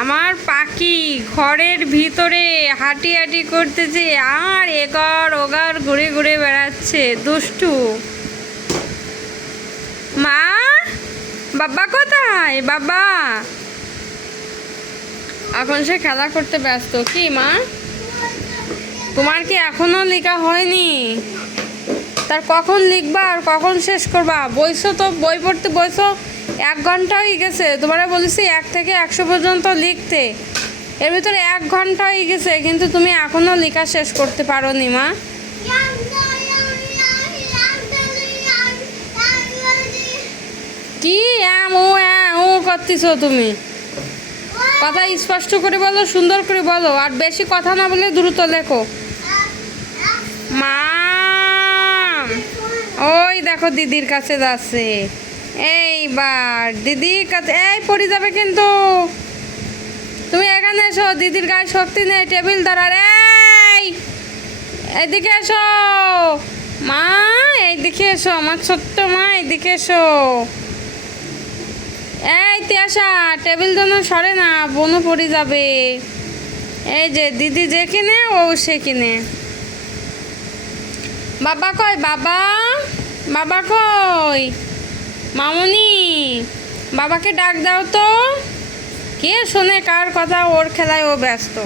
আমার পাখি ঘরের ভিতরে হাঁটি হাঁটি করতেছে আর এগর ওগর ঘুরে ঘুরে বেড়াচ্ছে দুষ্টু। মা, বাবা কোথায়? বাবা এখন সে খেলা করতে ব্যস্ত। কি মা, তোমার কি এখনো লেখা হয়নি? তার কখন লিখবা আর কখন শেষ করবা? বইছো তো, বই পড়তে বইছো 1 ঘন্টা হয়ে গেছে। তোমারা বলেছি 1 থেকে 100 পর্যন্ত লিখতে, এর ভিতরে 1 ঘন্টা হয়ে গেছে, কিন্তু তুমি এখনো লেখা শেষ করতে পারো নি মা। কি ও করতেছো তুমি? কথা স্পষ্ট করে বলো, সুন্দর করে বলো, আর বেশি কথা না বলে দ্রুত লেখো। মা, ওই দেখো দিদির কাছে যাচ্ছে। এইবার দিদির কাছে, এই পড়ে যাবে কিন্তু। তুমি এখানে এসো, দিদির গায়ে শক্তি নেই টেবিল ধরার। এইদিকে এসো মা, এইদিকে এসো আমার ছোট্ট মা, এইদিকে এসো। এই তিয়াশা, টেবিল যেন সরে না, বনু পড়ে যাবে। এই যে দিদি যে কিনে ও সে কিনে। বাবা কই? বাবা, বাবা কই? মামুনি, বাবাকে ডাক দাও তো। কে শোনে কার কথা? ওর খেলায় ও ব্যস্ত।